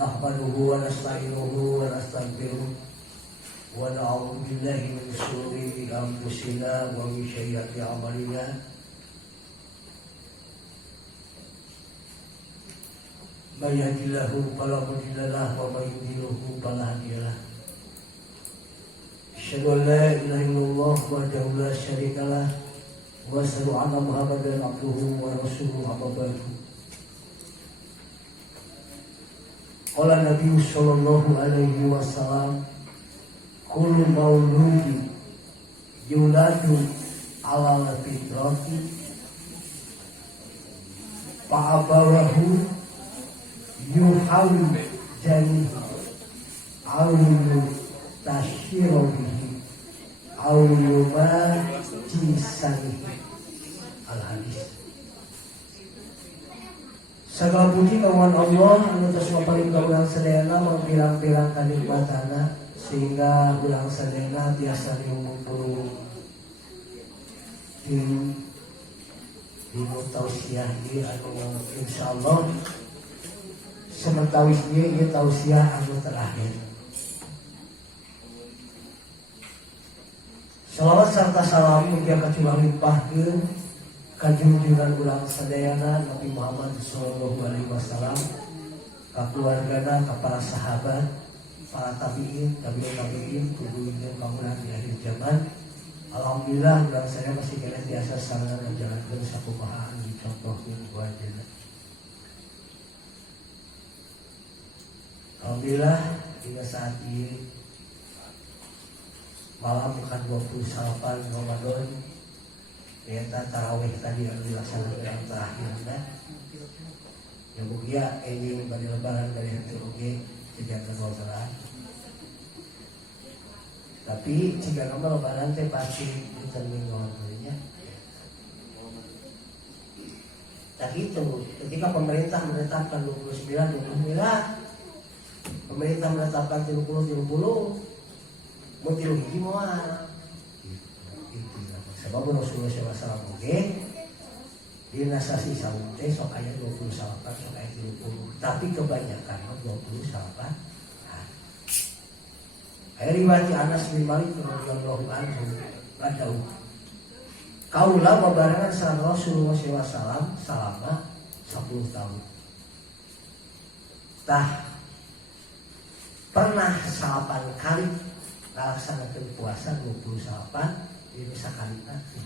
Nahmaduhu wa nasta'inuhu wa nastaghfiruh wa na'udzu billahi min shururi anfusina wa min sayyiati a'malina. May yahdihillahu fala mudilla lahu wa may yudlilhu fala hadiya lahu. Asyhadu an la ilaha illallah wahdahu la syarika lahu wa asyhadu anna Muhammadan abduhu wa rasuluhu amma ba'du. Qala Nabi sallallahu alaihi wasallam, kullu mauludi yuladu ala fitrati fa abawahu yuhawil jani awil tashirobihi awiluma cisanihi. Al-hadis. Segala puji kawan Allah anu tos paling kaulang sedayana mengpilang-pilang kanikmatana sehingga ulang sedayana tiasa diumpul di tausiah ieu anu insyaallah sementawis ieu tausiah anu terakhir. Salawat serta salam mugia kacurang limpahkeun kajunjungan ulang sadayana Nabi Muhammad sallallahu alaihi wasallam, ka keluargana, ka para sahabat, para tabi'in, tabi'in, kudunya kamulan di akhir zaman. Alhamdulillah ulang saya masih kena biasa sarana menjalankan sakumaha anu dicontohkeun ku ajeuna. Alhamdulillah hingga saat ini malam bukan 28 Ramadan. Ternyata tarawih tadi yang dilaksanakan yang terakhir kan. Ya mugia ini bagi lebaran dari hati oge kegiatan lebaran. Tapi jika nama lebaran teh pasti diterminal nya. Tak itu ketika pemerintah menetapkan 29 pemerintah menetapkan 30 mau 3 hiji moal. Sebab Rasulullah SAW oke di nasasi saum teh sok aya 28 sok aya 30, tapi kebanyakan 28. Aya riwayat Anas bin Malik radhiyallahu anhu radau kaula babarengan sareng Rasulullah SAW selama 10 tahun. Tah pernah 8 kali melaksanakan puasa 28 ini sekali nanti.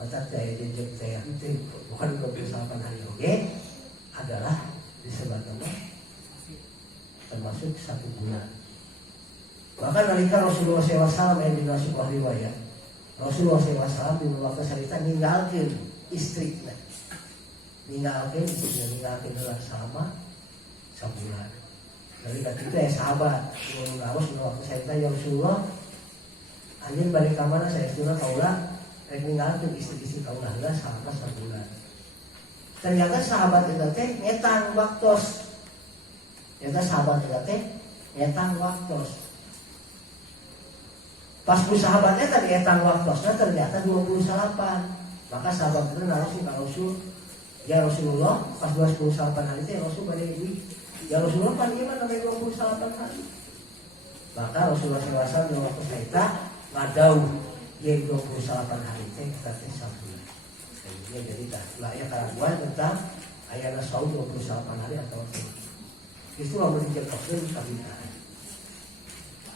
Mata saya jejak saya itu bukan 28 hari oke adalah disebutkan termasuk 1 bulan. Bahkan nalika Rasulullah SAW yang dinasib ahli riwayat Rasulullah SAW di waktu cerita ninggalkan istrinya, ninggalkan sama sebulan. Dari ketika sahabat ngawas di waktu cerita ya Rasulullah anjing balik kamar saya sudah kaulah ninggalkeun istri-istri kaulah selama sebulan. Ternyata sahabat itu teh ngetang waktos. Pas sahabatnya tadi ngetang waktosnya ternyata 28. Maka sahabat itu Rasul ya Rasulullah pas 28 hari teh Rasul balik ini. Ya Rasulullah pan ieu mah 28 hari. Maka Rasulullah SAW di waktu cerita ngadau yang 28 hari teh kita teh sabulan. Jadi lah ya karaguan tentang ayana saum 28 hari atau tidak. Itu lamun diceritakeun kabitaan.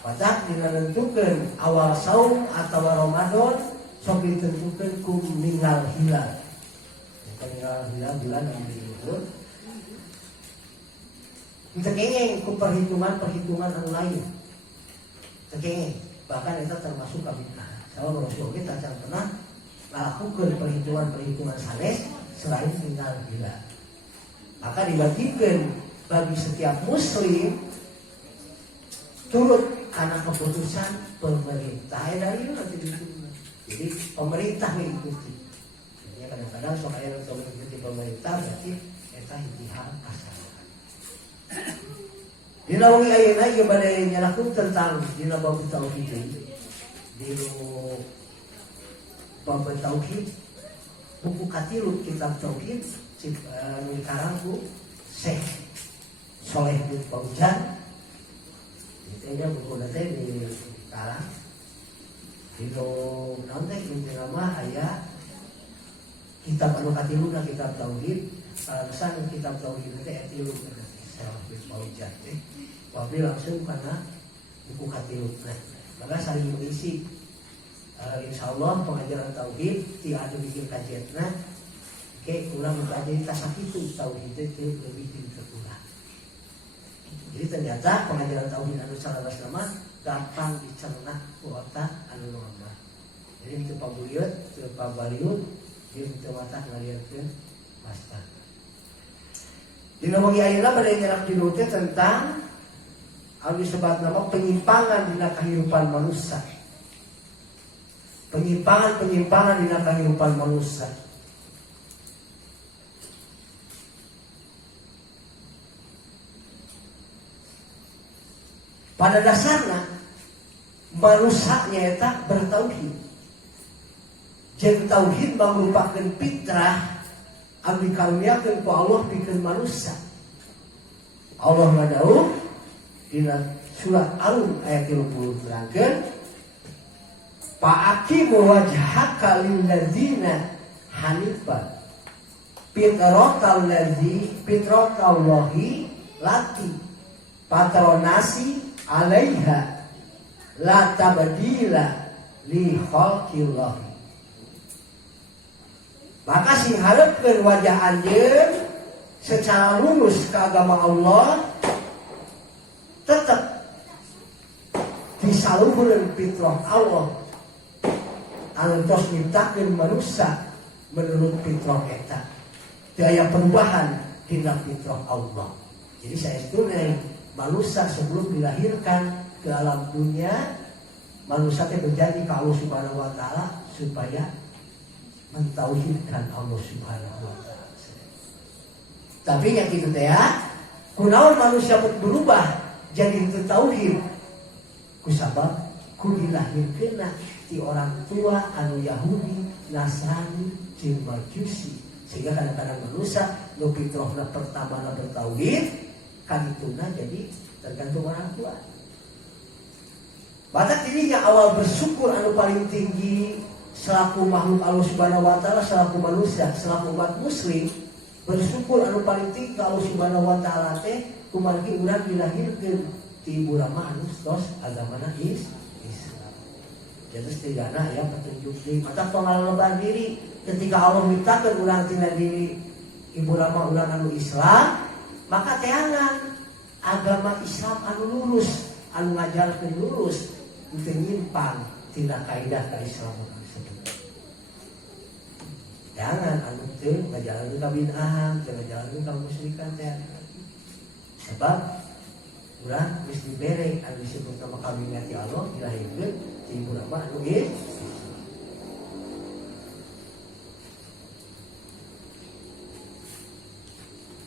Pada dinentukeun awal saum atau Ramadan sok ditentukeun ku ninggal hilal. Ninggal hilal bulan yang diukur. Kita kengeng ku perhitungan anu lain. Tekengeng bahkan itu termasuk kabitaan. Sama Rasul kita jangan pernah melakukan perhitungan sanes selain tinggal hilal. Maka dibagikan bagi setiap muslim turut karena keputusan pemerintah dari itu nanti dihitung. Jadi pemerintah mengikuti. Jadi kadang-kadang soalnya untuk mengikuti pemerintah berarti kita intihar kasar. Dinawi ayeuna ieu bade nyalakeun tentang dina bab tauhid di bab tauhid buku katilu kitab tauhid nu dikarang ku Syekh Soleh bin Fauzan itu nya buku nanti di karang itu nanti inti nama aya kitab anu katiluna kitab tauhid pesan kitab tauhid nanti etilu Soleh bin Fauzan wabil langsung karena buku katiluna maka saling mengisi insyaallah pengajaran tauhid tiada bikin kajianna ke ulang mempelajari tasawuf itu tauhid itu lebih terkurang. Jadi ternyata pengajaran tauhid anu salah nama gampang dicerna ku otak anu normal. Jadi itu pabuyut, itu pabaliut, itu otak ngalieurkeun master. Dina bagi ayeuna bade nyerak di dieu tentang anu disebut nama penyimpangan dina kehidupan manusia. Penyimpangan dina kehidupan manusia. Pada dasarnya manusia nyata bertauhid. Jeung tauhid merupakan fitrah anu dikaruniakeun ku Allah pikeun manusia. Allah ngadawuh dina surat Al-Rum ayat 30 terangkeun fa'aqimu wajhaka lilladzina hanifan fitratallahi lati patronasi alaiha la tabdila li khalqillah. Maka sing hareupeun wajah anjeun secara lurus ke agama Allah tetap disaluhkeun fitrah Allah anu tos nyiptakeun manusia menurut fitrah eta. Daya perubahan dina fitrah Allah. Jadi saya setuju manusia sebelum dilahirkan ke alam dunia manusia itu berjanji ke Allah Subhanahu wa taala supaya mentauhidkan Allah Subhanahu wa taala. Tapi yang kitu teh ya, kunaon manusia berubah jadi teu tauhid? Kusabab ku dilahirkeunna ti orang tua anu Yahudi, Nasrani, jeung Majusi. Sehingga kadang-kadang manusia nu fitrahna pertamana bertauhid kan ituna jadi tergantung orang tua. Batak dirinya awal bersyukur anu paling tinggi selaku makhluk Allah Subhanahu wa taala, selaku manusia, selaku umat muslim, bersyukur anu paling tinggi ka Allah Subhanahu wa taala teh kumargi urang dilahirkeun ti ibu rama anu tos agamana Islam. Jadi setidaknya ya petunjuk di mata pengalaman diri ketika Allah mintakeun urang tina diri ibu rama urang anu Islam. Maka teangan agama Islam anu lurus, anu ngajarkeun lurus, teu nyimpang tina kaidah kaislaman tersebut. Jangan anu teu ngajalankeun kabid'ahan, teu ngajalankeun kamusyrikan teh. Sebab urang geus dibere anu disebut nama kawinna ti Allah dilahirkeun ti ibu rama anu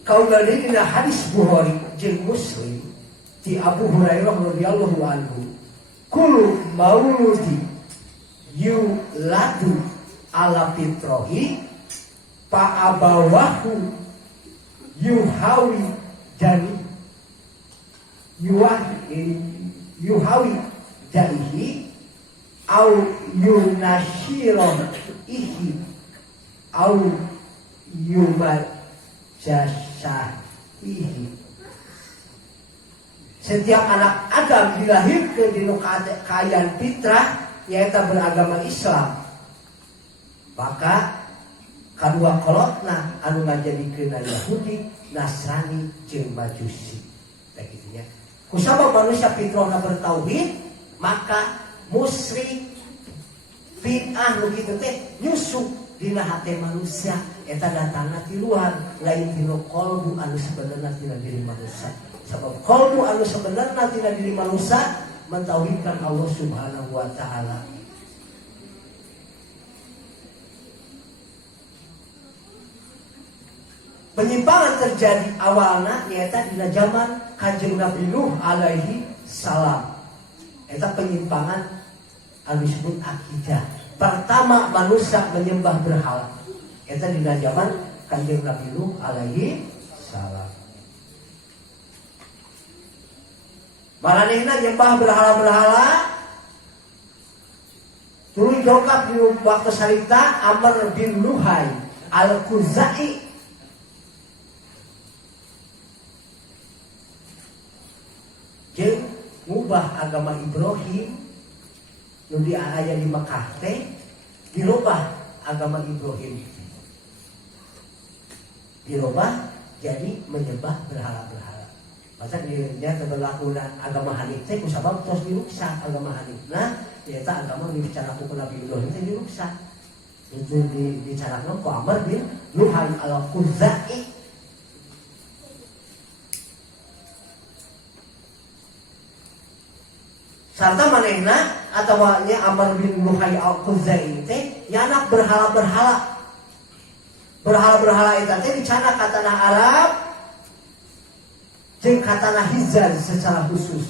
Kau dalilina hadis Bukhari jeung Muslim ti Abu Hurairah radhiyallahu anhu kullu mauludi yuladu ala fitrahi fa abawahu yuhawi jani yuhawi janihi au yunashiro ihi au jasahihi. Setiap anak Adam dilahirkan di kekayaan fitrah yaitu beragama Islam, maka kadua kolotna anu ngajadikeun Yahudi, Nasrani, jeung Majusi. Tah kitu nya. Kusabab manusia fitrahna bertauhid, maka musyrik bid'ah nu kitu teh nyusup dina hate manusia. Eta datangna ti luar lain dina qalbu anu sebenarna tina diri manusia. Sebab qalbu anu sebenarna tina diri manusia mentauhidkan Allah Subhanahu wa taala. Penyimpangan terjadi awalna nyata dina zaman Kanjeng Nabi Nuh alaihi salam. Eta penyimpangan anu disebut akidah. Pertama manusia menyembah berhala. Eta dina zaman Kanjeng Nabi Nuh alaihi salam. Maranehna nyembah berhala-berhala. Tuluy dongkap di waktu salita Amr bin Luhai Al-Khuzai. Jeung ngubah agama Ibrahim nu aya di Mekah teh dirubah agama Ibrahim. Dirubah jadi menyembah berhala-berhala. Masa dirinya berlaku agama Hanif teh kusabab terus diruksak agama Hanif. Nah, eta agama dibicarakan ku Nabi Ibrahim teh diruksak. Itu dibicarakan ku Amr bin Luhai Al-Khuzai. Sarta manehna atawa nya Amr bin Luhai Al-Khuzai teh nyanak berhala-berhala. Berhala-berhala eta teh dicana ka tanah Arab jeung ka tanah Hijaz secara khusus.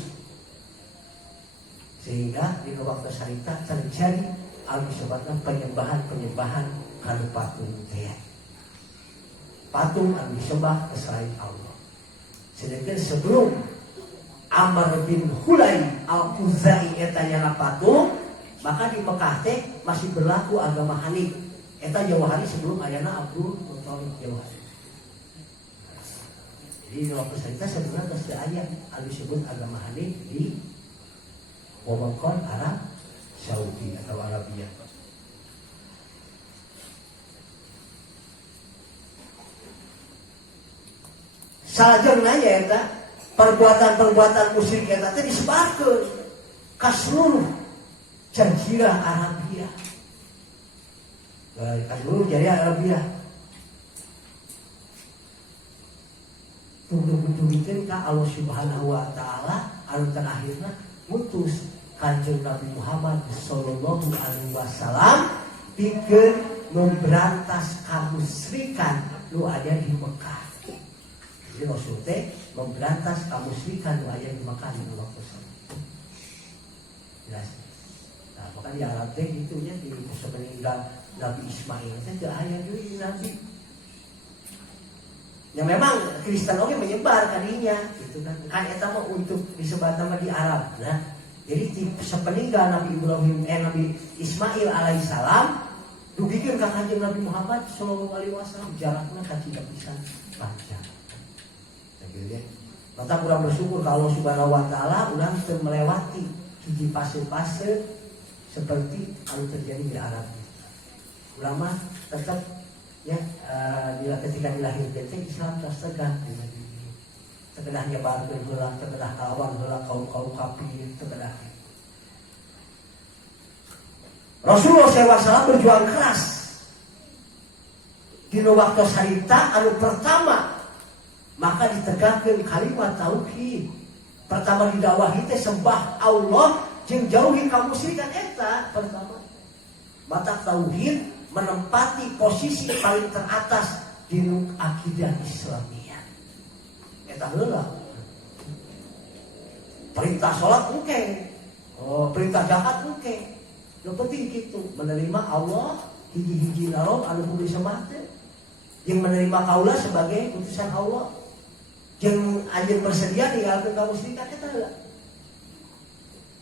Sehingga di waktu sarita terjadi al-disebutna penyembahan-penyembahan kana patung teh. Patung anu disembah selain Allah. Sedangkan sebelum Amr bin Luhai Al-Khuzai eta nyana patung, maka di Mekah teh masih berlaku agama Hanif. Eta jauh hari sebelum ayana Abdul Muthalib jauh hari. Jadi di waktu cerita sebenarnya geus aya anu disebut agama Hanif di wewengkon Arab Saudi atau Arabia. Salajengna eta perbuatan-perbuatan musyrik eta teh disebarkeun ka seluruh jazirah Arabia. Ka seluruh jazirah Arabia. Tunggu-tunggukeun ka Allah Subhanahu wa taala anu terakhirna mutus Kanjeng Nabi Muhammad sallallahu alaihi wasallam pikeun memberantas kamusyrikan nu aya di Mekah. Jadi Rasul teh memberantas kamusyrikan nu aya di Mekah di waktu itu. Jelas. Nah, maka di Arab teh gitu nya di semeninggal Nabi Ismail teh teu aya deui nabi. Ya memang Kristen oge menyebar kadinya gitu kan. Kan eta mah untuk disebar nama di Arab. Nah, jadi sepeninggal Nabi Ibrahim Nabi Ismail alaihissalam dugikeun ka Kanjeng Nabi Muhammad sallallahu alaihi wasallam jarakna ka cida pisan panjang. Maka kurang bersyukur kalau Subhanahu wa taala urang teu melewati hiji fase-fase seperti anu terjadi di Arab. Ulama tetap ya ketika dilahirkan Islam terus tegak terkedah nyebarkeun heula, terkedah lawan heula kaum kafir, terkedah. Rasulullah SAW berjuang keras di waktu sarita anu pertama. Maka ditegakkan kalimat tauhid. Pertama didakwahi teh sembah Allah jeung jauhi kamusyrikan eta pertama. Mata tauhid menempati posisi paling teratas di akidah Islamiyah. Eta heula. Perintah salat oke. Perintah zakat oke. Yang penting gitu, menerima Allah hiji-hiji naron anu kudu disembah teh. Yang menerima kaula sebagai utusan Allah. Yang anjeun bersedia ninggalkeun kamusyrikan eta heula.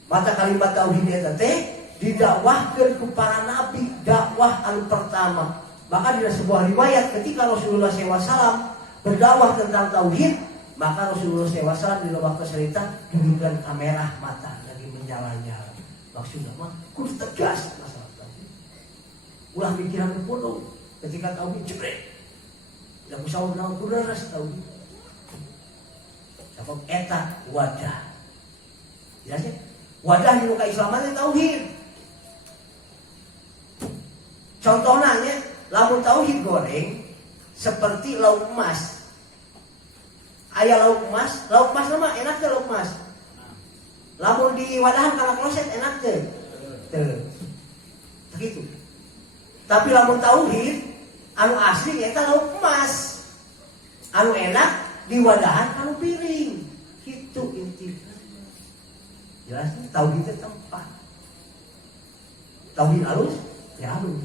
Mata kalimat tauhid eta teh didakwahkeun ku para nabi, dakwah anu pertama. Maka di sebuah riwayat ketika Rasulullah SAW berdakwah tentang tauhid, maka Rasulullah SAW di waktu cerita dudukkan kamera mata lagi menyala-nyala. Maksudnya mah kudu tegas masalah tauhid. Ulah pikiran penuh ketika tauhid jebret. Yang musawwir naon kudu ras tauhid. Sebab eta wadah. Ya sih? Wadah di muka Islam itu tauhid. Contohnya lamun tauhid goreng seperti lauk emas. Aya lauk emas nama enak teh lauk emas. Lamun di wadahan kana kloset enak teh. Teu. Begitu. Tapi lamun tauhid anu asli eta lauk emas. Anu enak di wadahan anu piring. Gitu intinya. Jelas tauhid itu tempat. Tauhid halus, ya halus.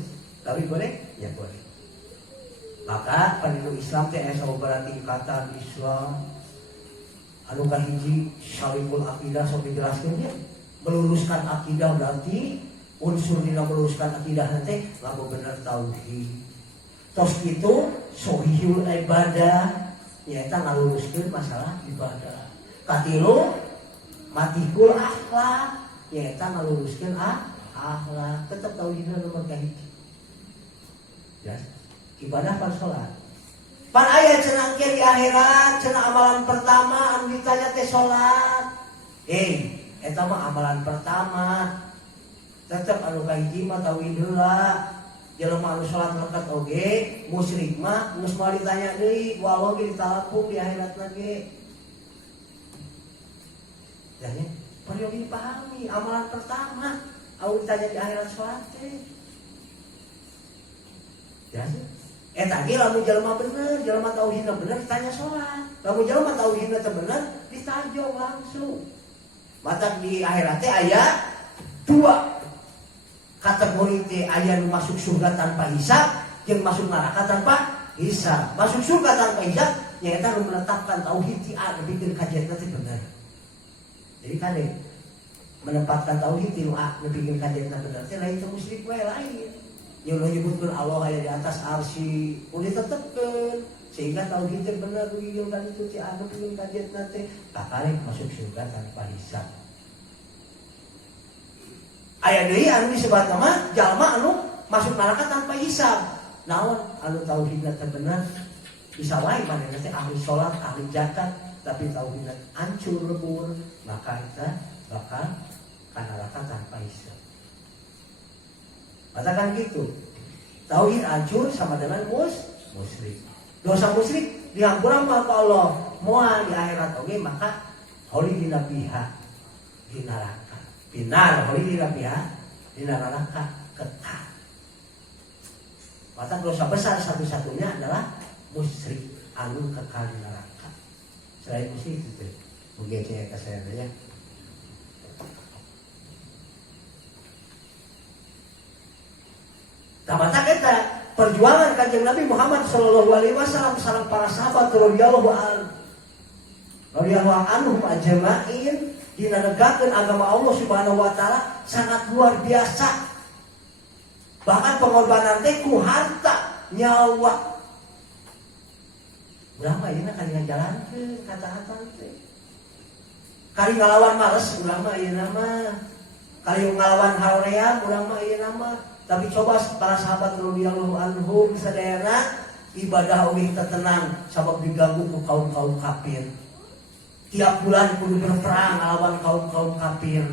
Tauhid boleh, ya boleh. Maka penduduk Islam teh aya sababaraha tingkatan Islam. anu kahiji syarikul akidah sok dijelaskeun nya. Meluruskan akidah berarti unsur dina meluruskan akidah nanti lamun bener tauhid. Tos kitu sohihul ibadah nyaeta ngaluruskeun masalah ibadah. Katilu matihul akhlak nyaeta ngaluruskeun akhlak. Tetep tauhidna nomor kahiji. Ya, ibadah pan salat. Pan aya cenah di akhirat cenah amalan pertama anu ditanya teh salat. Eta mah amalan pertama. Tetep anu kahiji mah tauhid heula. Jelema anu salat lekat oge, musyrik mah geus moal ditanya deui, walau ge ditalapung di akhirat lagi. Jadi, perlu dipahami amalan pertama anu ditanya di akhirat salat teh. Ya sih. Eta ge lamun jelema bener, jelema tauhidna bener ditanya salat. Lamun jelema tauhidna teu bener ditajong langsung. Mata di akhirat teh aya 2 kategori teh, aya nu masuk surga tanpa hisab jeung masuk neraka tanpa hisab. Masuk surga tanpa hisab nyaeta nu menetapkan tauhid ti A bikin kajian teh bener. Jadi kade menempatkan tauhid ti A bikin kajian teh bener teh lain teh musyrik wae lain. Yang menyebutkan Allah aya di atas arsy udah tetepkeun sehingga tauhid teh bener yang tadi itu ti anu bikin kajian teh bakal masuk surga tanpa hisab. Aya deui anu disebut nama jalma anu masuk neraka tanpa hisab. Naon anu tauhidna teh bener bisa wae manehna teh ahli salat, ahli zakat, tapi tauhidna hancur lebur, maka eta bakal ka neraka tanpa hisab. Katakan gitu. Tauhid hancur sama dengan musyrik. Dosa musyrik dihampura ka Allah, moal di akhirat oge maka holi dina pihak di neraka. Binar, holi dina pihak di neraka kekal. Maka dosa besar satu-satunya adalah musyrik anu kekal di neraka. Selain musyrik itu, mungkin saya kasih. Tamata kita perjuangan Kanjeng Nabi Muhammad sallallahu alaihi wasallam sareng para sahabat radhiyallahu anhum ajma'in dina negakeun agama Allah Subhanahu wa taala sangat luar biasa. Bahkan pengorbanan teh ku harta, nyawa. Urang mah ieu kali ngajalankeun kata-kata teh. Kali ngalawan males urang mah ieu mah. Kali ngalawan haream urang mah ieu mah. Tapi coba para sahabat radhiyallahu anhum sadayana ibadah oge teu tenang sabab diganggu ku kaum-kaum kafir. Tiap bulan kudu berperang ngalawan kaum-kaum kafir.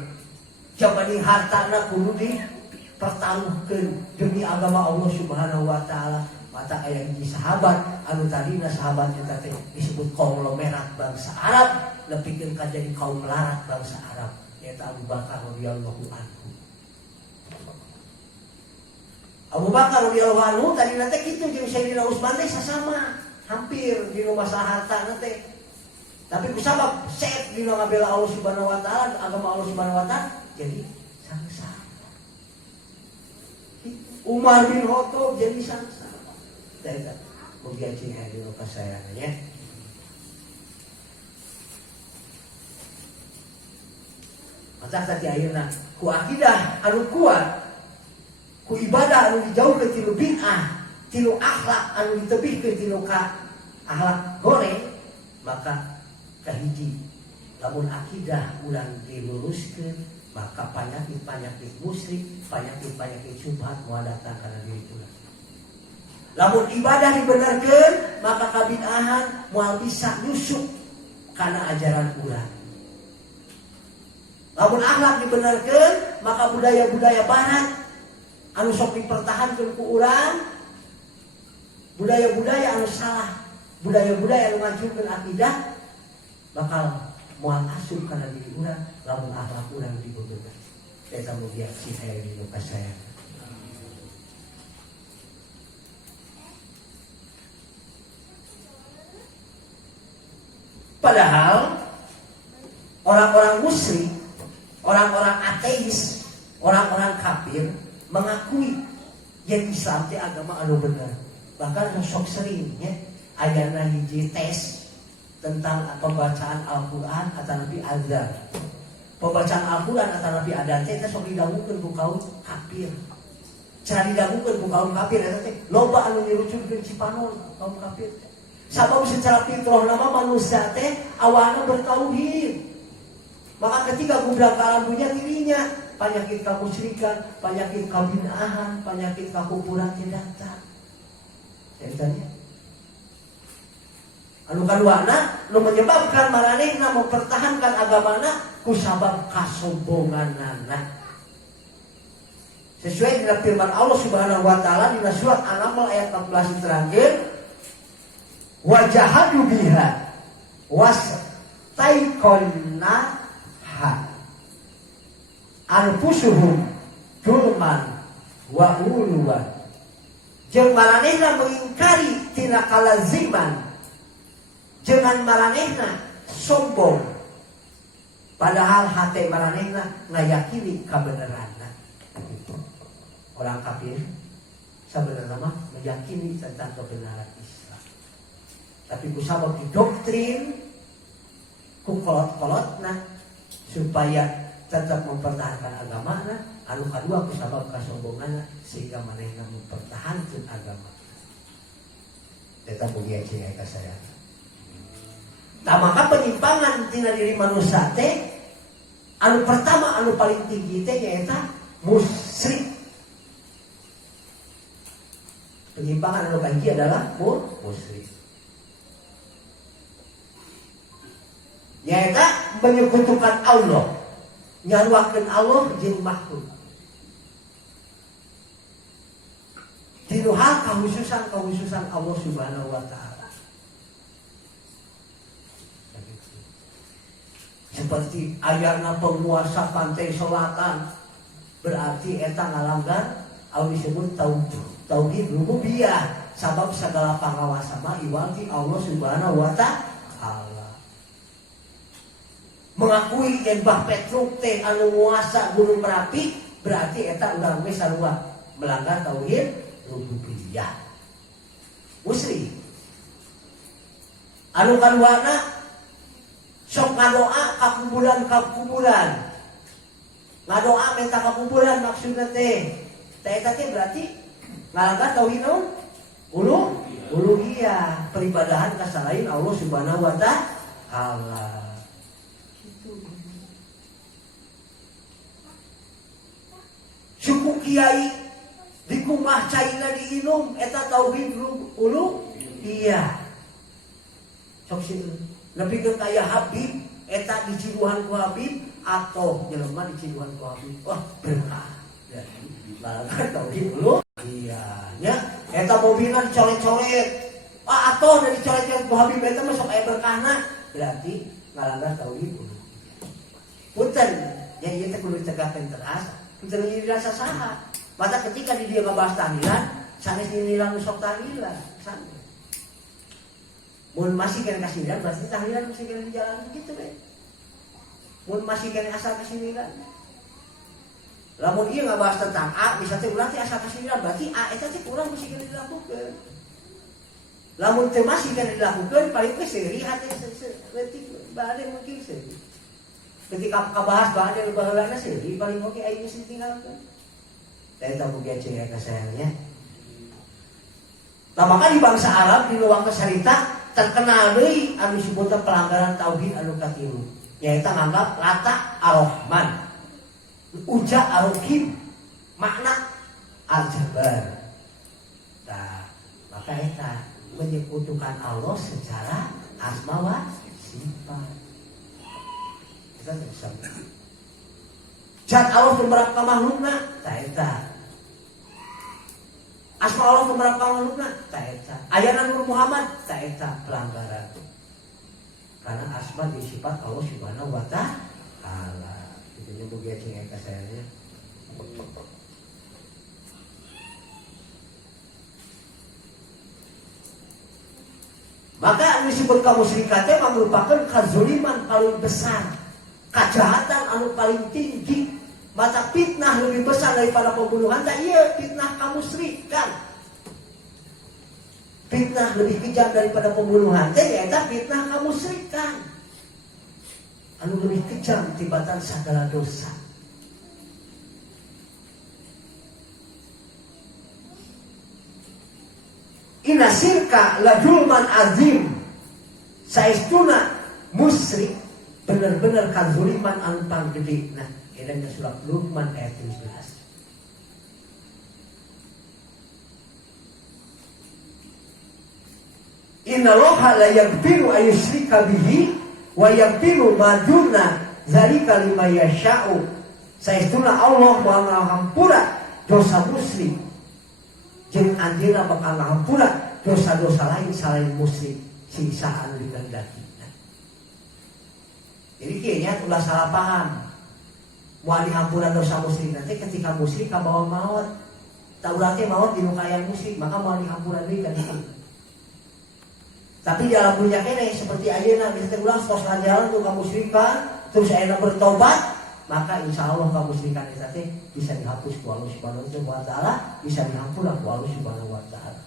Jabani hartana kudu dipertaruhkeun demi agama Allah Subhanahu wa taala. Mata aya hiji sahabat anu tadina sahabat eta teh disebut konglomerat bangsa Arab, nepikeun ka jadi kaum melarat bangsa Arab, eta Abu Bakar radhiyallahu anhu. Abu Bakar radhiyallahu anhu tadi nanti gitu jeung Sayyidina Utsman teh sasama, hampir di masalah harta nanti. Tapi kusabab set dina ngabela Allah Subhanahu wa taala, agama Allah Subhanahu wa taala jadi sangsara. Umar bin Khattab jadi sangsara. Tah mugi cing aya dina kasayangannya. Mata tadi ayeuna ku akidah anu kuat, ku ibadah anu dijauhkeun tilu bid'ah, tilu akhlak anu ditebihkeun tilu ka akhlak goreng, maka kahiji lamun akidah urang diluruskeun maka panyakit-panyakit musyrik, panyakit-panyakit syubhat moal datang kana diri urang. Lamun ibadah dibenerkeun maka kabid'ahan moal bisa nyusup kana ajaran urang. Lamun akhlak dibenerkeun maka budaya-budaya barat anu sok dipertahankeun ku urang, budaya-budaya anu salah, budaya-budaya anu ngancurkeun akidah bakal moal asup kana diri urang lamun akhlak urang dibeungeut. Eta mugia si aya di luka saya. Padahal orang-orang musyrik, orang-orang ateis, orang-orang kafir mengakui yang Islam itu agama anu benar. Bahkan sok seringnya ayana hiji tes tentang pembacaan Al-Quran atau nabi azan. Pembacaan Al-Quran atau nabi azan itu sok didahulukan ku kaum kafir. Cara didahulukan ku kaum kafir itu loba anu nirucurkeun cipanon kaum kafir. Sabab secara fitrah nama manusia teh awalnya bertauhid. Maka ketika budak alam dunia dirinya penyakit kemusyrikan, penyakit kebid'ahan, penyakit kekufuran tidak datang. Ceritanya. Anu kaduana nu menyebabkan maranehna mempertahankan agamana ku sabab kasombonganana. Sesuai dengan firman Allah Subhanahu wa taala di surat An-Naml ayat 14 terakhir, wa jahadu biha wastaiqannaha anfusuhum zulman wa uluwan. Jeung maranehna mengingkari tina kalaziman, jangan maranehna sombong, padahal hati maranehna ngayakini kebenaranna. Orang kafir sebenarnya mah meyakini tentang kebenaran Islam, tapi kusabab didoktrin ku kolot-kolotna supaya tetap mempertahankan agamana. Anu kadua kusabab kasombonganna sehingga manehna mempertahankan agama. Eta punya ciri khas saya. Nah maka penyimpangan tina diri manusia teh anu pertama anu paling tinggi teh nyaeta musyrik. Penyimpangan anu tinggi adalah musyrik. Nyaeta menyekutukan Allah, nyaruakeun Allah jeung makhluk. Dinu hal kahususan Allah Subhanahu wa taala. Seperti ayana penguasa pantai selatan, berarti eta ngalanggar anu disebut tauhid rububiyah. Sabab segala pangawasa mah iwati Allah Subhanahu wa taala. Mengakui Mbah Petruk teh anu nguasa Gunung Merapi, berarti eta urang we sarua melanggar tauhid rububiyah. Musyrik. Anu kaduana sok ngadoa kakuburan. Ngadoa minta kakuburan maksudna teh. Eta teh berarti ngalanggar tauhid uluhiyah, peribadahan ka salain Allah Subhanahu wa taala. Suku kiai di kumah caina diinum eta tauhid uluhiyah. Sok sieun lebih ke kaya Habib, eta diciduhan ku Habib atau jelema diciduhan ku Habib. Wah, berkah. Jadi, balangkan tauhid dulu. Iya, nya eta mobilna dicoret-coret. Ah, atoh dari dicoret-coret ku Habib eta mah sok aya berkahna. Berarti ngalanggar tauhid dulu. Punten, ya ieu teh kudu ditegakkeun teras, punten dirasa saha. Maka ketika di dia ngabahas tahlilan, sanes nililan sok tahlilan, sanes. Mun masih kena kasihkan berarti tahlilan masih kena jalan gitu be. Mun masih kena asal kasihkan. Lamun ieu ngabahas tentang A, bisa teh urang teh asal kasihkan berarti A eta teh kurang masih kena dilakukan. Lamun teh masih kena dilakukan paling teh seri hati leutik bade mungkin seri. Ketika kabahas bade baheulana seri paling oke aya mesti tinggalkeun. Teh eta boga ciri khas sayangnya. Nah maka di bangsa Arab di luar kesarita terkenal deui anu disebutna pelanggaran tauhid anu katilu, nyaeta nganggap Lata Ar-Rahman, Uja Ar-Rahim, makna Al-Jabbar. Nah, maka eta menyekutukan Allah secara asma wa sifat. Kita bisa. Zat Allah tumrap ka makhlukna, tah eta. Asma Allah tumrap ka makhlukna, tah eta. Ayana Nur Muhammad, tah eta pelanggaran. Karena asma di sifat Allah Subhanahu wa taala. Itu nya boga cing ka sayanya. Maka anu disebut kamusyrikan teh merupakan kezaliman paling besar, kejahatan anu paling tinggi. Mata fitnah lebih besar daripada pembunuhan. Tak iya fitnah kamusyrikan. fitnah lebih kejam daripada pembunuhan teh eta fitnah kamusyrikan anu lebih kejam tibatan segala dosa. Inna syirka la zulman azim. Saestuna musyrik bener-bener kazuliman anu panggede. Nah, edan surat Luqman ayat 17. Innallaha la yaghfiru ayyushrika bihi wa yaghfiru ma duna zalika liman yasha'u. Saestuna Allah moal ngahampura dosa musyrik. Jeung anjeunna bakal ngahampura dosa-dosa lain selain musyrik siksaan dikehendaki. Jadi kayaknya ulah salah paham. Moal dihampura dosa musyrik nanti ketika musyrik kabawa maut. Taurat teh maut di nukayan musyrik, maka moal dihampura deui kan itu. Tapi dalam dunia kene seperti ayeuna geus teh ulah tos ngajalan tu kamusyrikan, terus ayeuna bertobat, maka insya Allah kamusyrikan eta teh bisa dihapus ku Allah Subhanahu wa taala, bisa dihampura ku Allah Subhanahu wa taala.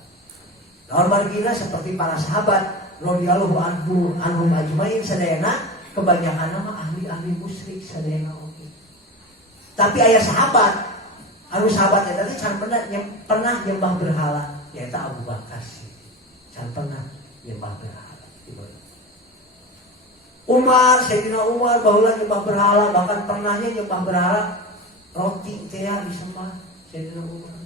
Lawan margina seperti para sahabat radhiyallahu anhum ajmain sadayana kebanyakan mah ahli-ahli musyrik sadayana oge. Tapi aya sahabat, anu sahabat eta teh can pernah nyembah berhala, nyaeta Abu Bakar Siddiq. Can pernah nyembah berhala. Umar, Sayyidina Umar baheula nyembah berhala, bahkan pernahnya nyembah berhala roti teh disembah Sayyidina Umar.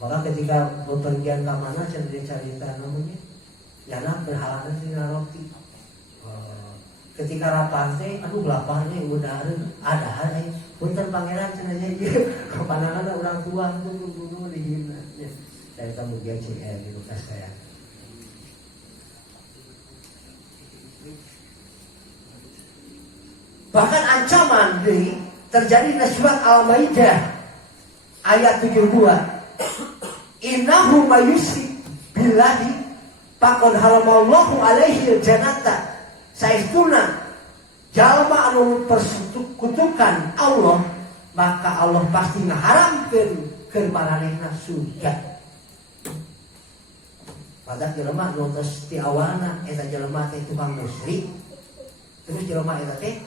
Maka ketika bepergian ke mana cerita namanya, yana berhala Sayyidina roti. Ketika lapar teh, aduh laparnya udah ada hari, punten pangeran cenanya ieu kepanangan orang tua tuh dihina. Saya kemudian CR di lukas saya. Bahkan ancaman ini terjadi di surat Al-Maidah ayat 72. Innahu mayusrik billahi faqad haramallahu alaihi jannata. Saestuna jalma anu persekutukan Allah, maka Allah pasti ngaharamkeun keur maranehna surga. Padahal jelema anu tos ti awalna eta jelema teh tukang musyrik. Terus jelema eta teh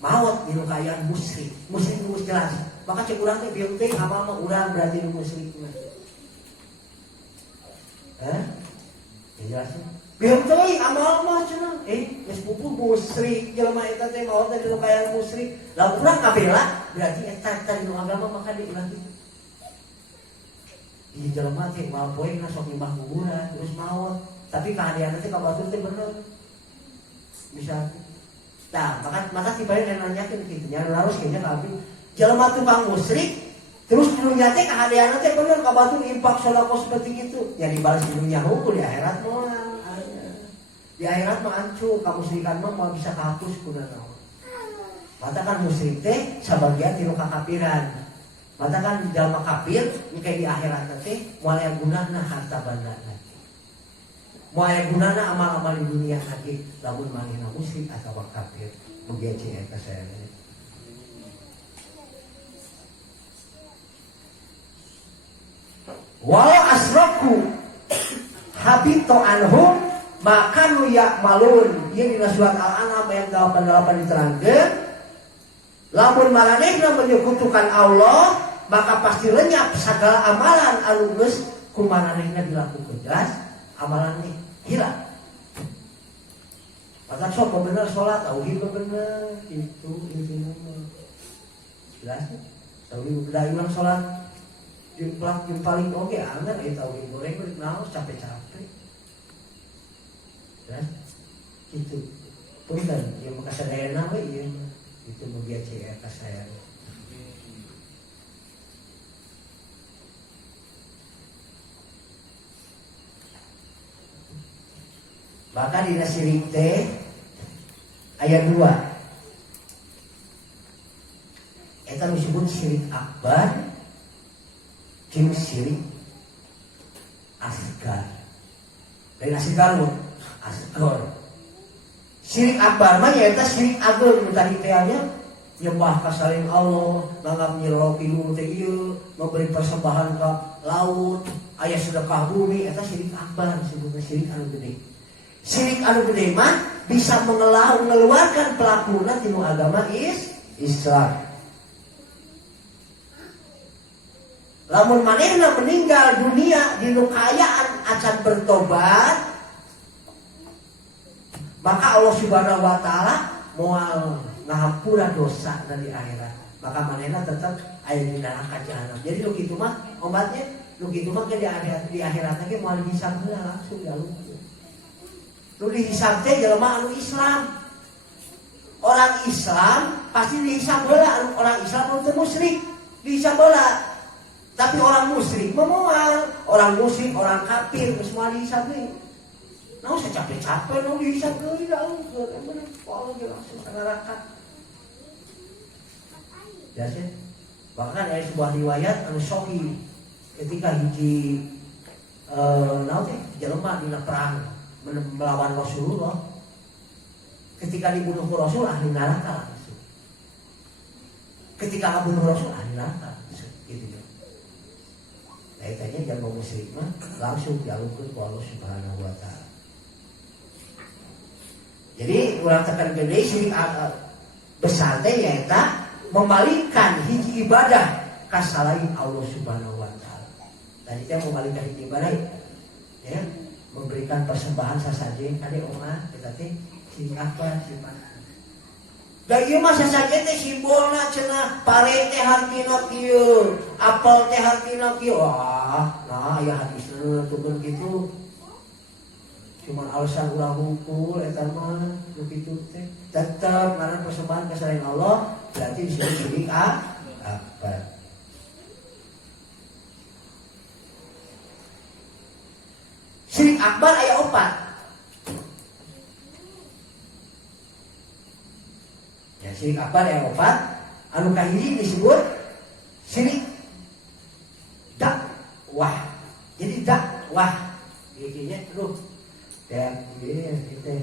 maut di nukayan musyrik. Musyrik geus jelas. Maka cek urang teh bieu teh amal mah urang berarti musyrik mah. Jelas. Biar teh amal mah cenah geus pupuk musyrik jelema eta teh maot teh dinu kaya musyrik. Lamun urang ngabela berarti eta dinu agama maka diulah kitu. Ieu jelema teh moal poena sok nyembah kuburan terus maot, tapi kahadean teh ka batur teh bener. Bisa. Nah, maka tiba-tiba yang nanyakeun kitu nya harus kayaknya ka abdi. Jelema tukang musyrik terus dunia teh kahadean teh bener ka batur impak sedekah seperti itu. Ya dibalas di dunia hukum di akhirat moal. Di akhirat mah hancur, kamusyrikan mah mau bisa kahapus kuna naon. Matakan musyrik teh sabagian ti kakafiran. Matakan jalma kafir engke di akhirat teh moal aya gunana harta bandana. Moal aya gunana amal-amal di dunia lagi lamun manehna musyrik atawa kafir. Mugia cenah ka saya. Wal asraku habito anhum maka nu yakmalun. Ieu dina surat Al-An'am ayat 88 diterangkeun, lamun maranehna menyekutukan Allah, maka pasti lenyap segala amalan anu geus ku maranehna dilakukeun. Jelas amalan teh hilang. Padahal sok bener salat, tauhid bener, itu intinya. Jelas. Tauhid udah ilang salat jumlah paling oke anggar aya tauhid goreng beureuk naos capek-capek. Kan? Itu punten yang makasadayana we ieu itu mugia CR ka saya. Maka dina syirik teh ayat 2. Eta disebut syirik akbar jeung syirik asgar. Lain asgar asgar. Syirik akbar mah nyaeta syirik agung tadi teh nya nyembah ka selain Allah, nganggap nyiroki nu teh ieu, memberi persembahan ka laut, aya sedekah bumi, eta syirik akbar disebutna syirik anu gede. Syirik anu gede mah bisa mengeluarkan pelakuna tinu agama Islam. Lamun manehna meninggal dunia di kayaan acan bertobat, maka Allah Subhanahu wa taala moal ngahampura dosa dari akhirat. Maka manehna tetap aya di neraka jahanam. Jadi lu kitu mah obatnya, lu kitu mah ke di akhirat ge moal dihisab heula langsung dialungkeun. Lu dihisab teh jelema anu Islam. Orang Islam pasti dihisab heula, orang Islam anu teu musyrik dihisab heula. Tapi orang musyrik memoal, orang musyrik, orang kafir semua dihisab deui. Nah, usah capek-capek nu dihisab deui langsung, bener Allah langsung ke neraka. Ya sih. Bahkan ada sebuah riwayat anu sahih ketika hiji naon teh jelema dina perang melawan Rasulullah. Ketika dibunuh ku Rasul ahli neraka langsung. Ketika ngabunuh Rasul ahli neraka langsung gitu ya. Kaitannya jangan musyrik mah langsung dialungkeun ku Allah Subhanahu wa taala. Jadi urang tekan gede syirik besar teh nyaeta membalikkan hiji ibadah ka salain Allah Subhanahu wa taala. Tadi teh membalikkan hiji ibadah ya, memberikan persembahan sasajen kade omah kita teh syirik akbar sifat. Da ieu mah sasajen teh simbolna cenah pare teh hartina kieu, apel teh hartina kieu. Wah, nah aya hadisna tukeun kitu. Cuman alasan ulah hukul eta mah nu kitu teh. Tetep ngaran persembahan ka selain Allah berarti disebut syirik akbar. Syirik akbar aya 4. Ya syirik akbar aya 4. Anu kahiji disebut syirik dakwah. Jadi dakwah ieu terus dan gitu.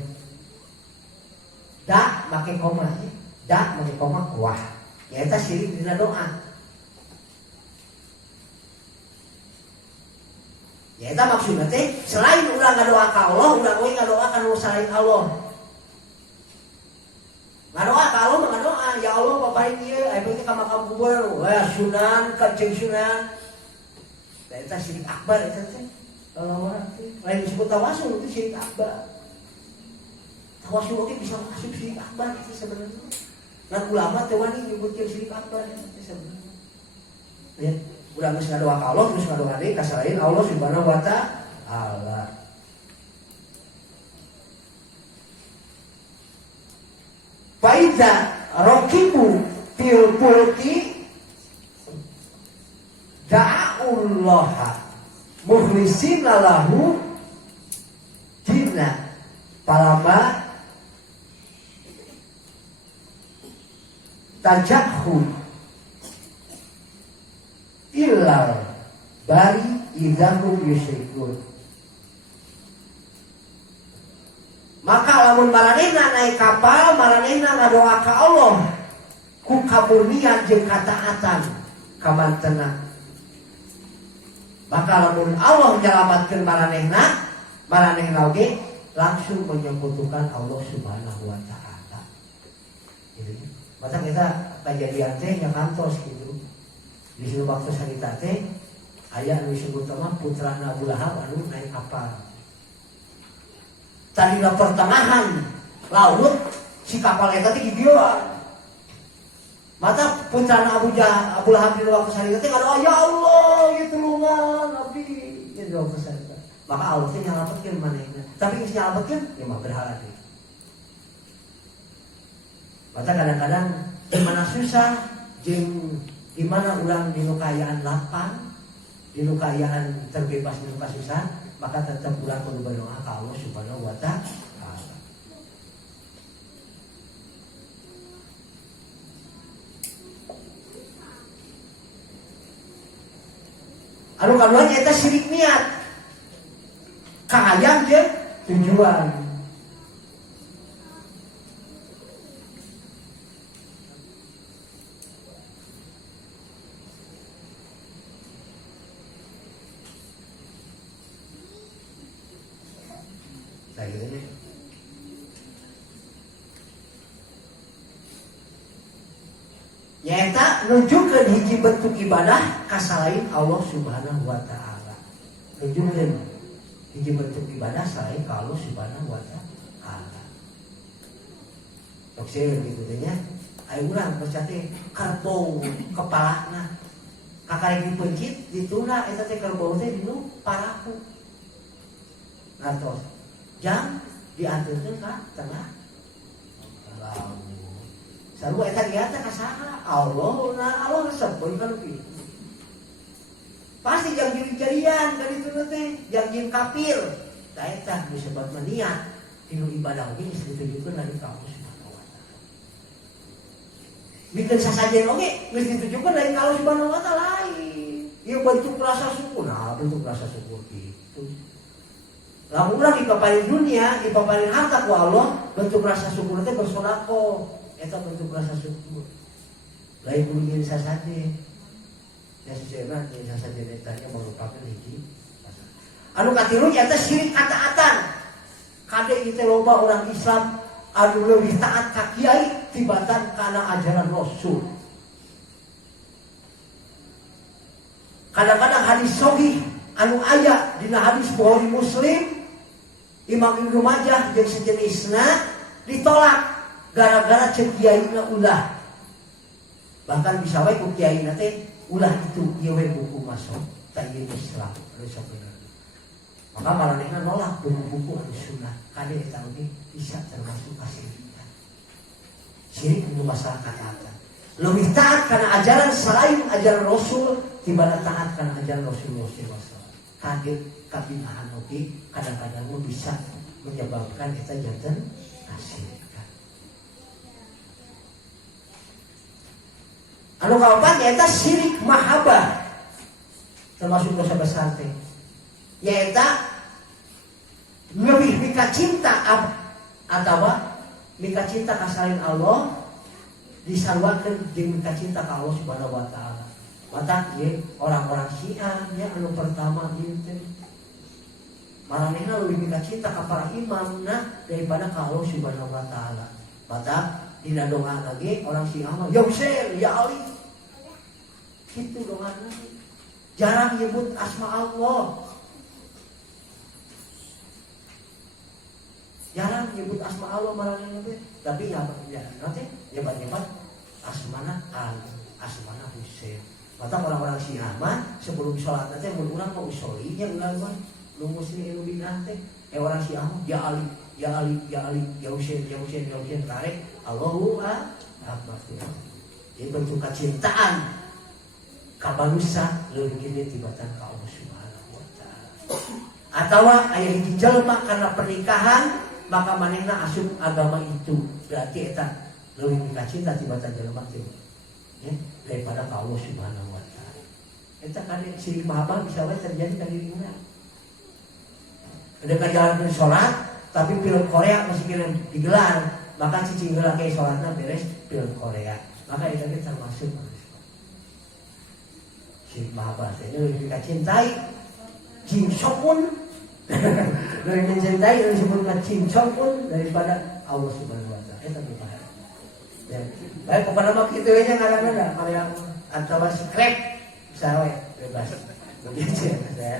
Da make koma, da make koma wah. Ya eta syirik dina doa. Ya eta maksudna teh selain urang ngadoa ka Allah, urang we ngadoa ka nu selain Allah. Ngadoa ka Allah mah ngadoa, ya Allah paparin ieu aya teh ka makam kubur, wah sunan ka jeung sunan. Da eta syirik akbar eta teh. Kalau lain disebut tawasul itu syirik akbar. Tawasul itu bisa masuk syirik akbar itu sebenarnya. Nah ulama teh wani nyebutkeun syirik akbar itu sebenarnya. Ya, urang geus ngadoa ka Allah terus ngadoa deui ka selain Allah Subhanahu wa taala. Faida rakibu fil fulki da'ullaha mukhlisina lahu dina palama tajahu illal bari idahum yusyrikun. Maka lamun maranehna naik kapal, maranehna ngadoa ka Allah ku kamurnian jeung kataatan kamantena. Maka lamun Allah nyelamatkeun maranehna oge langsung menyekutukan Allah Subhanahu wa taala. Gitu. Maka kita kejadian teh nya kantos gitu. Di sini waktu sarita teh aya anu disebut mah putrana Abu Lahab anu naik kapal. Tadina pertengahan laut si kapal eta teh gigieun. Mata putrana Abu Lahab di waktu sarita teh ngadoa ya Allah gitu tulungan abdi gitu waktu sarita. Maka Allah teh nyalametkeun manehna. Tapi geus nyalametkeun ya mah berhala deui. Maka kadang-kadang di mana susah jeung di mana urang di kayaan lapang, di kayaan terbebas di susah, maka tetap urang kudu berdoa ka Allah Subhanahu wa taala. Anu kadua nyaeta syirik niat. Kahayang jeung tujuan. Nyata nunjukkeun hiji bentuk ibadah kasalain Allah Subhanahu wa taala. Nunjukkeun hiji bentuk ibadah selain ka Allah Subhanahu wa taala. Sok seueur kitu teh nya. Aya urang baca teh kerbau kepalana. Kakarek dipencit dituna eta teh kerbau teh dinu paraku. Ngantos jam dianturkeun ka tengah laut. Sarua eta diata ka saha? Allah resep boy kan kitu. Pasti yang jari-jarian dari itu teh, yang kafir. Tah eta disebut niat dinu ibadah oge geus ditujukeun dari ka Allah Subhanahu wa taala. Mikeun sasajen oge geus ditujukeun dari ka Allah Subhanahu wa taala lain. Ieu bentuk rasa syukur, bentuk rasa syukur gitu. Lamun urang dipaparin dunia, dipaparin harta ku Allah, bentuk rasa syukur teh bersedekah. Eta bentuk rasa syukur. Lain kudu ngieu sasajen. Ya sejenak ngieu sasajen eta nya merupakan hiji. Anu katilu nya teh syirik kataatan. Kade ieu teh loba orang Islam anu leuwih taat ka kiai tibatan kana ajaran Rasul. Kadang-kadang hadis sahih anu aya dina hadis Bukhari Muslim, Imam Ibnu Majah jeung sejenisna ditolak gara-gara cek kiaina ulah. Bahkan bisa wae ku kiaina teh ulah itu ieu we buku masuk ta ieu Islam resep bener. Maka maranehna nolak buku-buku anu sunnah. Kade eta oge bisa termasuk kasirikan. Syirik nu masalah kataatan. Leuwih taat kana ajaran selain ajaran Rasul tibana taat kana ajaran Rasulullah sallallahu alaihi wasallam. Kaget kabinahan oge kadang-kadang bisa menyebabkan eta janten kasirikan. Anu kaopat nyaeta syirik mahabbah. Termasuk dosa besar teh. Nyaeta lebih mika cinta atawa mika cinta ka selain Allah disarwakeun jeung mika cinta ka Allah Subhanahu wa taala. Mata ieu orang-orang Syiah nya anu pertama ieu teh. Maranehna lebih mika cinta ka para imamna daripada ka Allah Subhanahu wa taala. Mata dina doa lagi orang Syiah mah ya Husain, ya Ali. Gitu doanya. Jarang nyebut asma Allah. Jarang nyebut asma Allah marane teh, tapi ya nanti nyebat-nyebat asmana Ali, asmana Husain. Mata orang-orang Syiah mah sebelum salat teh mun urang mau usoli nya ulah mah nu muslim nu bidah teh orang Syiah mah ya Ali, ya Ali, ya Ali, ya Husain, ya Husain, ya Husain tarik Allahu akbar. Ieu bentuk kecintaan ka manusia leuwih gede tibatan ka Allah Subhanahu wa taala. Atawa aya hiji jelema karena pernikahan maka manehna asup agama itu. Berarti eta leuwih mika cinta tibatan jelema teh. Ya, daripada ka Allah Subhanahu wa taala. Eta kade syirik mahabbah bisa wae terjadi ka dirina. Ada kajalan salat tapi film Korea masih kira digelar, maka cicing geula ke salatna beres film Korea. Maka eta termasuk syirik mahabbah teh lebih cintai Kim Jong-un lebih mencintai yang disebutkan Kim Jong-un daripada Allah Subhanahu wa taala. Eta berbahaya. Ya, baik kepada mak kitu we nya kadang-kadang kalau yang antara skrep bisa we bebas. Begitu ya.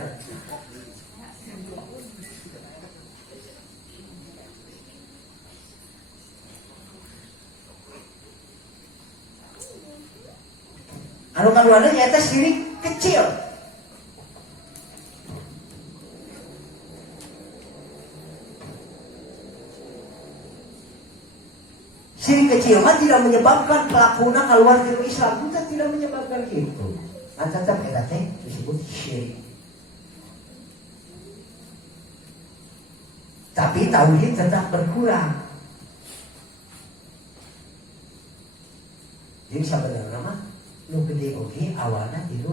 Anu kaduana nyaeta syirik kecil. Syirik kecil mah tidak menyebabkan pelakunya keluar dari Islam. Kita tidak menyebabkan gitu. Tetap eta teh disebut syirik. Tapi tauhid tetap berkurang. Jadi sebenarnya mah nu gede oge awalna tilu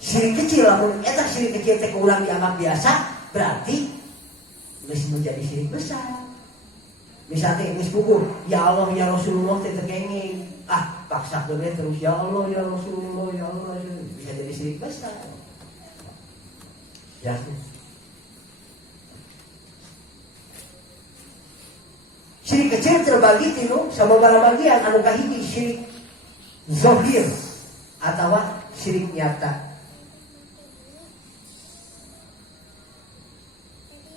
syirik kecil lamun eta syirik kecil teh urang dianggap biasa berarti geus menjadi syirik besar. Misalnya geus puguh ya Allah ya Rasulullah teh tekenging paksa bener terus ya Allah ya Rasulullah ya Allah bisa jadi syirik besar. Ya syirik syirik kecil terbagi tinu sababaraha bagian anu kahiji syirik zahir atawa syirik nyata.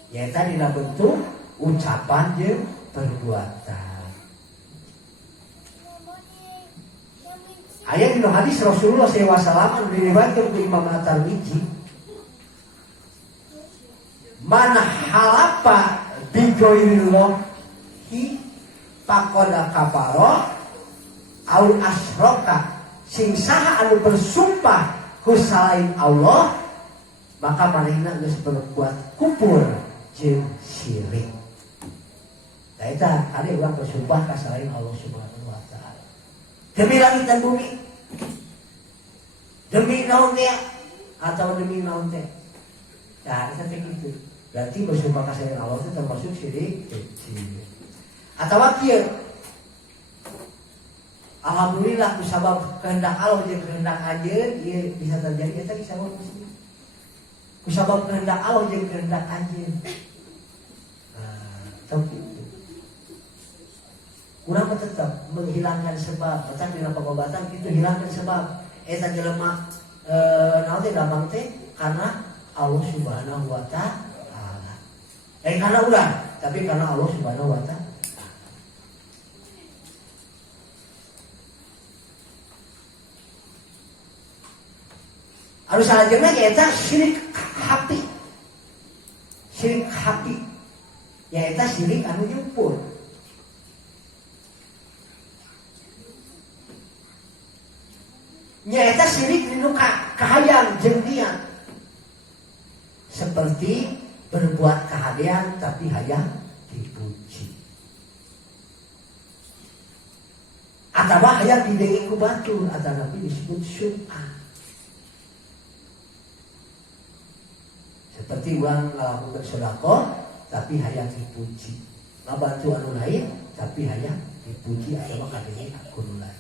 Nyata dina bentuk ucapan jeung perbuatan. Aya dina hadis Rasulullah SAW anu diriwayatkeun ku Imam At-Tirmidzi, man halafa bi ghairillahi faqad kafara au asyraka, sing saha anu bersumpah ku salain Allah maka manehna geus berbuat kufur jeung syirik. Nah eta ari urang bersumpah ka salain Allah Subhanahu wa taala. Demi langit dan bumi. Demi naon teh atau demi naon teh. Nah, eta teh kitu. Berarti bersumpah ka salain Allah itu termasuk syirik kecil. Atawa kieu, alhamdulillah kusabab kehendak Allah jeung kehendak anjeun ieu bisa terjadi eta kisah muslim. Kusabab kehendak Allah jeung kehendak anjeun. Tapi urang tetap menghilangkan sebab, macam dina pengobatan itu hilangkan sebab. Eta jelema naon teh gampang teh karena Allah Subhanahu wa taala. Karena urang, tapi karena Allah Subhanahu wa taala. Anu salajengna nyaeta syirik hati. Syirik hati nyaeta syirik anu nyumpul. Nyaeta syirik nu kahayang jeung niat. Seperti berbuat kahadian tapi hayang dipuji. Atawa hayang didengi ku batur atau nabi disebut sum'ah. Seperti uang ngalakukan sedekah tapi hayang dipuji, ngabantu anu lain tapi hayang dipuji atau kadenge akun lain.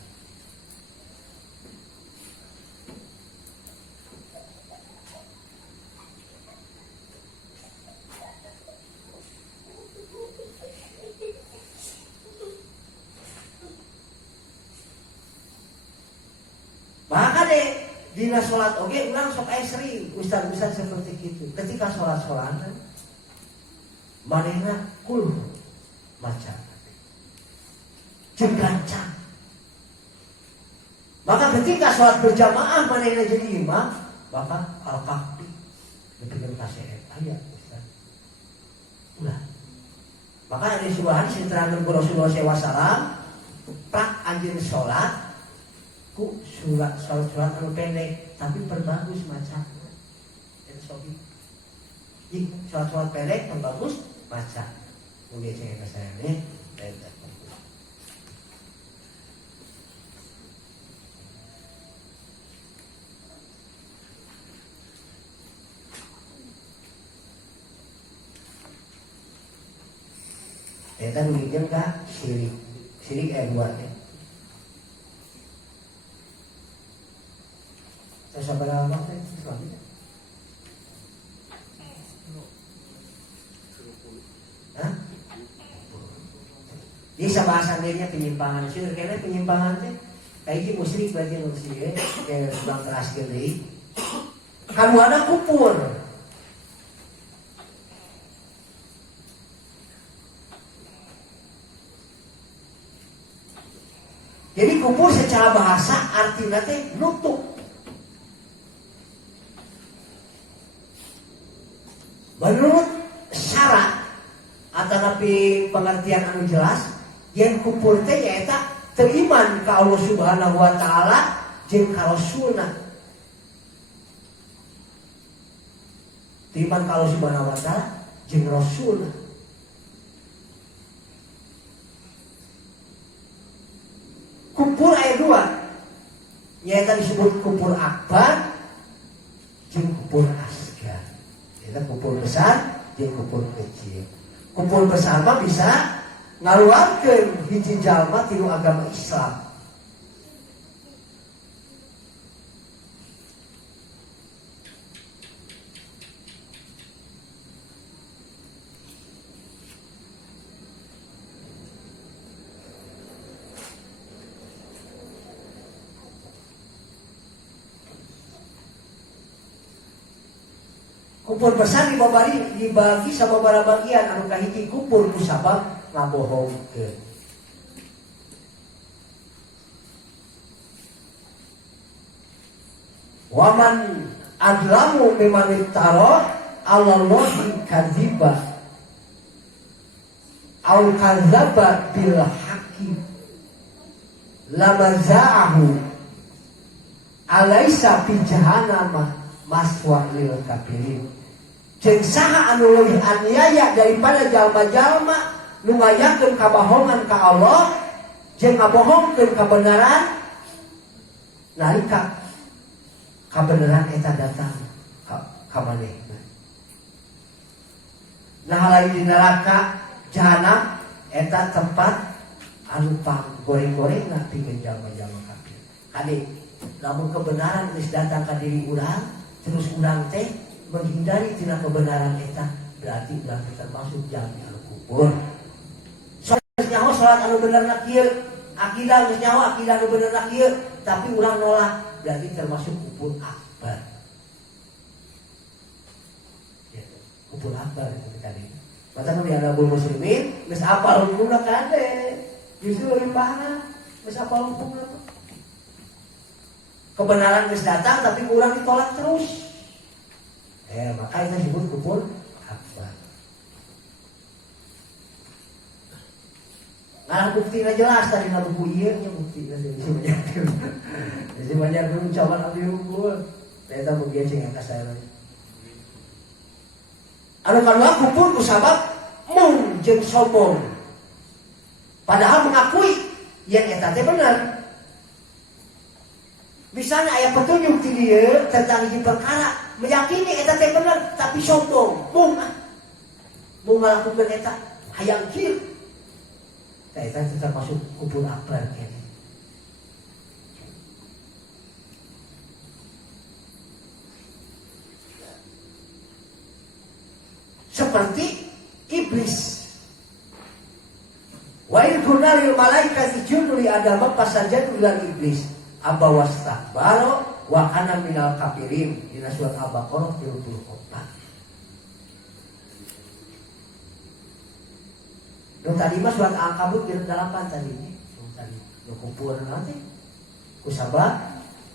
Maka deh dina sholat oge urang sok aya sering ustaz-ustaz seperti itu. Ketika sholat-sholatan manehna kul maca jeung gancang. Maka ketika sholat berjamaah manehna jadi imam, maka al-kahfi dipikeun kaseet aya ustaz. Ulah. Maka dari sebuah hadis diterangkeun ku Rasulullah SAW, pak anjeun sholat ku surat anu pendek tapi perbagus maca. Eta sobi. Ih, surat pendek perbagus maca. Mungkin saya kasih nih. Eta nulijeun ka syirik. Syirik buat ya. Sabaraha waktu selanjutnya. Hah? Di sabahasan dia penyimpangan. Sudah kena penyimpangan teh. Kayak musyrik berarti musyrik kayak bang terakhir deui. Kamu ada kupur. Jadi kupur secara bahasa artinya teh nutup. Menurut syarat atau napi pengertian anu jelas, yang kufur teh nyaeta teu iman ka Allah Subhanahu wa taala jeung ka Rasulna. Teu iman ka Allah Subhanahu wa taala jeung Rasulna. Kufur aya dua. Nyaeta disebut kufur akbar jeung kufur asgar. Kita kufur besar, dia kufur kecil. Kufur besar mah bisa ngaluarkeun hiji jalma tinu agama Islam. Kupur besar dibagi sababaraha bagian anu kahiji kupur kusabab ngabohongkeun. Waman adlamu mimman iftara 'alallahi kadziba au kadzdzaba bil haqqi lamaza'ahu alaisa fi jahannam maswa lil kafirin. Jeung saha anu leuwih aniaya daripada jalma-jalma nu ngayakeun kabohongan ka Allah jeung ngabohongkeun kebenaran nalika kebenaran eta datang ka manehna. Nah lain di neraka jahanam eta tempat anu goreng-goreng pikeun jalma-jalma kafir. Kade lamun kebenaran geus datang ka diri urang terus urang teh menghindari tina kebenaran eta berarti urang termasuk jalmi anu kufur. Salat nyaho salat anu benerna kieu, akidah geus nyaho akidah anu benerna kieu tapi urang nolak berarti termasuk kufur akbar. Ya, kufur akbar itu tadi. Maka nu ada muslimin geus apal hukumna kade. Justru lebih parah geus apal hukumna. Kebenaran geus datang tapi urang ditolak terus. Maka itu disebut kufur akbar. Nah buktinya jelas tadi na buku ieu nya buktina banyak dulu cawan abdi unggul. Eta begitu sing ka saya. Anu kadua kufur ku sabab mung jeung sombong. Padahal mengakui yang eta teh benar. Misalnya ayat petunjuk di dia tentang hiji perkara meyakini eta teh benar tapi sombong, mung ngalakukeun eta hayang kieu. Eta termasuk kufur akbar kene. Seperti iblis. Wa in kunna lil malaikati isjudu li adama fasajadu ila iblis aba wastakbara wa kana minal kafirin. Dina surat Al-Baqarah 34. Yang tadi mah surat Al-Ankabut 8 tadi. Yang tadi kufur nanti kusabab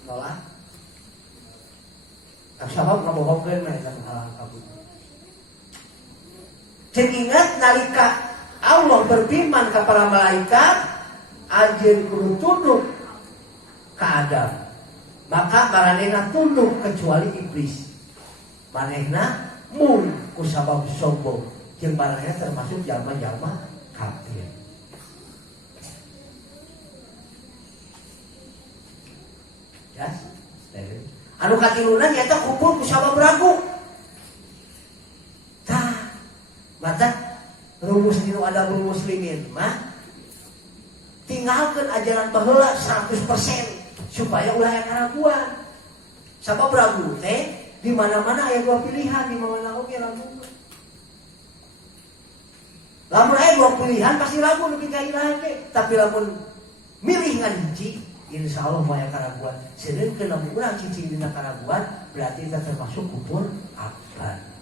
nolak. Sabab ngabohongkeun mah dalam Al-Ankabut. Jeung ingat nalika Allah berfirman kepada malaikat, anjeun kudu tunduk ka Adam. Maka maranehna tunduk kecuali iblis. Manehna mung ku sabab sombong. Jeung maranehna termasuk jalma-jalma kafir. Ya, anu katiluna nyaeta kufur ku sabab ragu. Maka rumus dinu ada muslimin mah tinggalkan ajaran baheula 100% supaya ulah aya karaguan. Sabab ragu teh di mana-mana aya dua pilihan, di mana oge ragu. Lamun aya dua pilihan pasti ragu lebih ka ilahan ge, tapi lamun milih ngan hiji insyaallah aya karaguan. Sedengkeun lamun urang cicing dina karaguan berarti kita termasuk kufur akbar.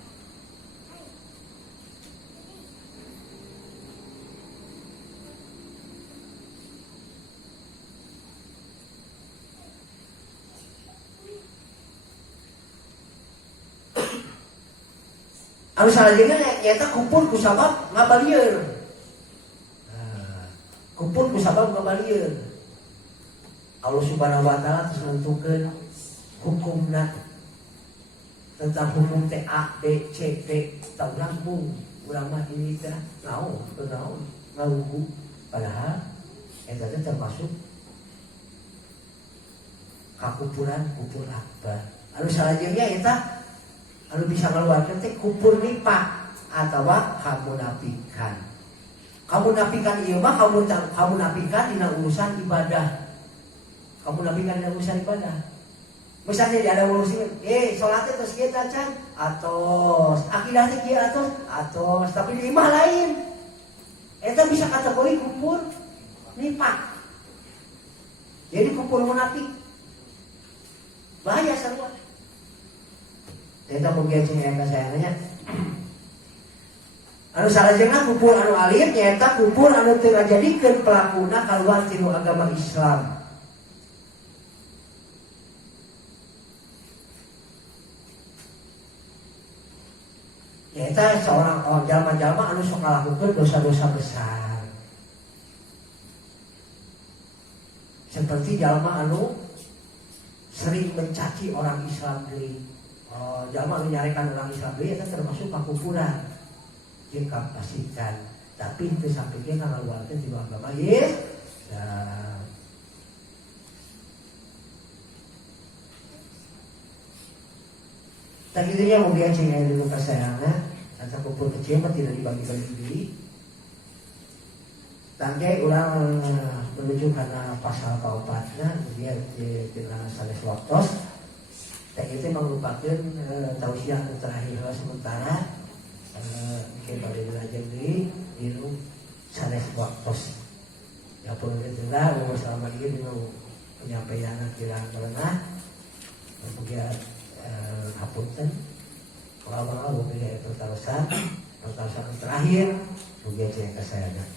Anu salajengna nyaeta kufur ku sabab ngabalieun. Kufur ku sabab ngabalieun. Allah Subhanahu wa taala terus nentukeun hukumna tentang hukum teh A, B, C, D, tah urang mung urang mah ini teh naon ngalugu padahal eta teh termasuk kakufuran kufur akbar. Anu salajengna eta anu bisa ngeluarkan teh kufur nifaq atawa kamunafikan. Kamunafikan ieu mah kamunafikan dina urusan ibadah. Kamunafikan dina urusan ibadah. Misalnya dia ada urusan, salatnya terus kita can, atos, akidahnya kia atos, tapi di imah lain. Eta bisa kategori kufur nifaq. Jadi kufur munafik. Bahaya sarua. Eta boga cing aya kasayangannya. Anu salajengna kupur anu alim nyaeta kupur anu teu ngajadikeun pelakuna kaluar tinu agama Islam. Nyaeta seorang jalma-jalma anu sok ngalakukeun dosa-dosa besar. Seperti jalma anu sering mencaci orang Islam deui. Jalma anu nyarekan orang Islam deui eta termasuk pakupuran. Dia kapasitan, tapi itu sampainya karena warga di agama Islam. Tak gitunya mungkin cengnya dulu kasayangan, atau kupur kecil mah tidak dibagi-bagi diri. Tangkai ulang menuju karena pasal keempatnya, dia dengan sanes waktos. Tak itu merupakan tausiah terakhir sementara. Kembali belajar di sanes waktos. Ya pun itulah selama ini penyampaian kirang melenah. Kemudian hapunten kalau bukan pertarusan terakhir kemudian saya kesayangkan.